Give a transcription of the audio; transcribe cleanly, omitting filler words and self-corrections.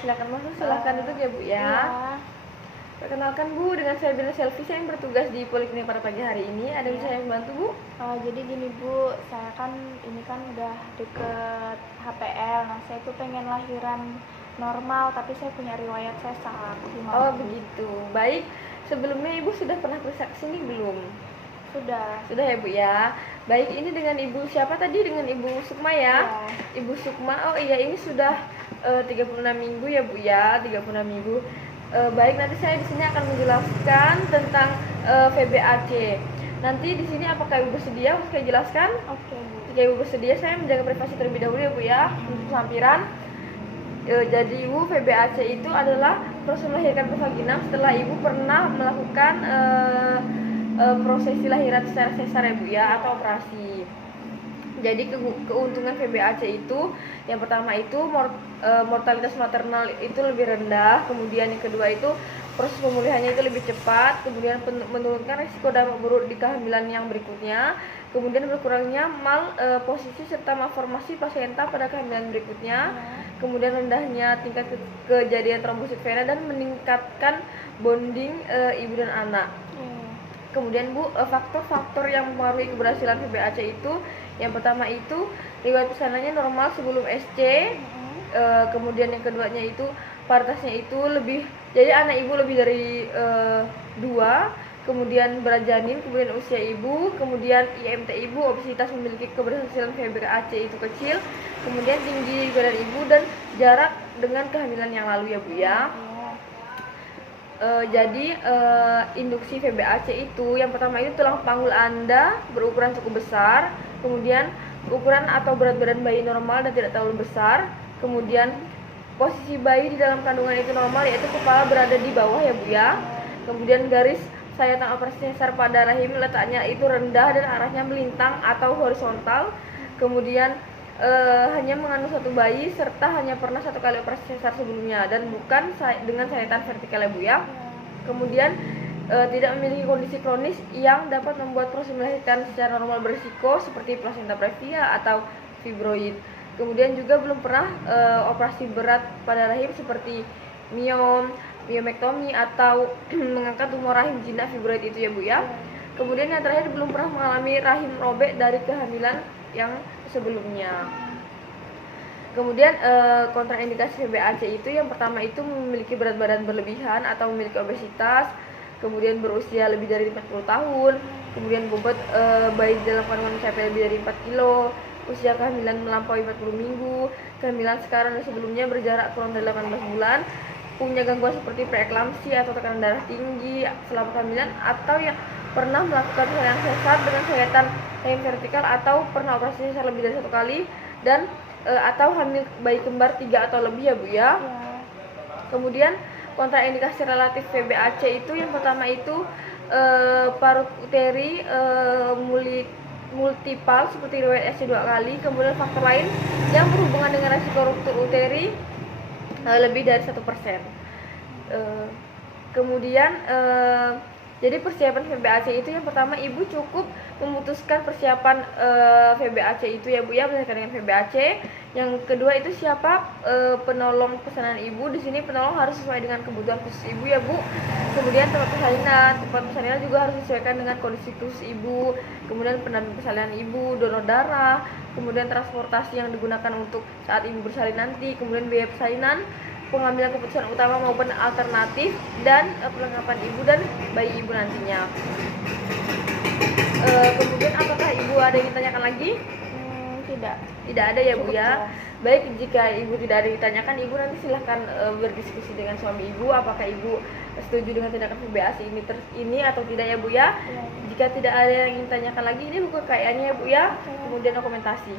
silakan masuk, silakan duduk ya Bu ya. Iya. Perkenalkan Bu, dengan saya Bila Selvi, saya yang bertugas di Poliklinik pada pagi hari ini. Ada yang bisa saya bantu Bu? Jadi gini Bu, saya kan ini kan udah deket HPL. Nah saya tuh pengen lahiran normal, tapi saya punya riwayat sesar. Oh begitu, baik. Sebelumnya Ibu sudah pernah periksa ke sini belum? Sudah. Sudah ya Bu ya. Baik, ini dengan Ibu siapa tadi? Dengan Ibu Sukma ya? Ya. Ibu Sukma, oh iya ini sudah 36 minggu ya Bu ya, 36 minggu. Baik, nanti saya di sini akan menjelaskan tentang VBAC. Nanti di sini apakah Ibu bersedia untuk saya jelaskan? Oke Bu. Jika Ibu bersedia, saya menjaga privasi terlebih dahulu ya Bu ya, untuk sampiran. Jadi Ibu, VBAC itu adalah proses melahirkan vaginam setelah Ibu pernah melakukan prosesi lahiran secara sesar ya Bu ya, atau operasi. Jadi keuntungan VBAC itu yang pertama itu mortalitas maternal itu lebih rendah, kemudian yang kedua itu proses pemulihannya itu lebih cepat, kemudian menurunkan risiko dampak buruk di kehamilan yang berikutnya, kemudian berkurangnya posisi serta malformasi plasenta pada kehamilan berikutnya, kemudian rendahnya tingkat kejadian trombosit vena dan meningkatkan bonding ibu dan anak. Kemudian Bu, faktor-faktor yang mempengaruhi keberhasilan VBAC itu yang pertama itu riwayat pesanannya normal sebelum SC, kemudian yang keduanya itu paritasnya itu lebih, jadi anak ibu lebih dari 2, kemudian berat janin, kemudian usia ibu, kemudian IMT ibu, obesitas memiliki keberhasilan VBAC itu kecil, kemudian tinggi badan ibu dan jarak dengan kehamilan yang lalu ya Bu ya. Jadi induksi VBAC itu yang pertama itu tulang panggul Anda berukuran cukup besar, kemudian ukuran atau berat badan bayi normal dan tidak terlalu besar, kemudian posisi bayi di dalam kandungan itu normal, yaitu kepala berada di bawah ya Bu ya, kemudian garis sayatan operasi sesar pada rahim letaknya itu rendah dan arahnya melintang atau horizontal, kemudian hanya mengandung satu bayi serta hanya pernah 1 kali operasi sesar sebelumnya dan bukan dengan sayatan vertikal ya Bu ya. Kemudian tidak memiliki kondisi kronis yang dapat membuat proses melahirkan secara normal berisiko seperti plasenta previa atau fibroid. Kemudian juga belum pernah operasi berat pada rahim seperti miomektomi atau mengangkat tumor rahim jinak fibroid itu ya Bu ya. Kemudian yang terakhir belum pernah mengalami rahim robek dari kehamilan yang sebelumnya. Kemudian kontraindikasi VBAC itu yang pertama itu memiliki berat badan berlebihan atau memiliki obesitas, kemudian berusia lebih dari 40 tahun, kemudian bobot bayi dalam kandungan mencapai lebih dari 4 kilo, usia kehamilan melampaui 40 minggu, kehamilan sekarang dan sebelumnya berjarak kurang dari 18 bulan, punya gangguan seperti preeklamsi atau tekanan darah tinggi selama kehamilan, atau yang pernah melakukan persalinan sesar dengan sayatan rahim vertikal atau pernah operasi sesar lebih dari 1 kali, dan atau hamil bayi kembar 3 atau lebih ya Bu ya. Kemudian kontraindikasi relatif VBAC itu yang pertama itu parut uteri multipal seperti riwayat SC 2 kali, kemudian faktor lain yang berhubungan dengan resiko ruptur uteri lebih dari 1%. Kemudian jadi persiapan VBAC itu yang pertama ibu cukup memutuskan persiapan VBAC itu ya Bu ya, berdasarkan dengan VBAC. Yang kedua itu siapa penolong pesanan ibu. Di sini penolong harus sesuai dengan kebutuhan khusus ibu ya Bu. Kemudian tempat persalinan juga harus disesuaikan dengan kondisi khusus ibu. Kemudian pendamping persalinan ibu, donor darah, kemudian transportasi yang digunakan untuk saat ibu bersalin nanti, kemudian biaya persalinan, pengambilan keputusan utama maupun alternatif, dan perlengkapan ibu dan bayi ibu nantinya. Kemudian apakah ibu ada yang ditanyakan lagi? Tidak ada ya Bu ya. Baik, jika ibu tidak ada yang ditanyakan, ibu nanti silahkan berdiskusi dengan suami ibu apakah ibu setuju dengan tindakan VBAC ini atau tidak ya Bu ya. Jika tidak ada yang ditanyakan lagi, ini buku kayaknya ya Bu ya. Kemudian dokumentasi.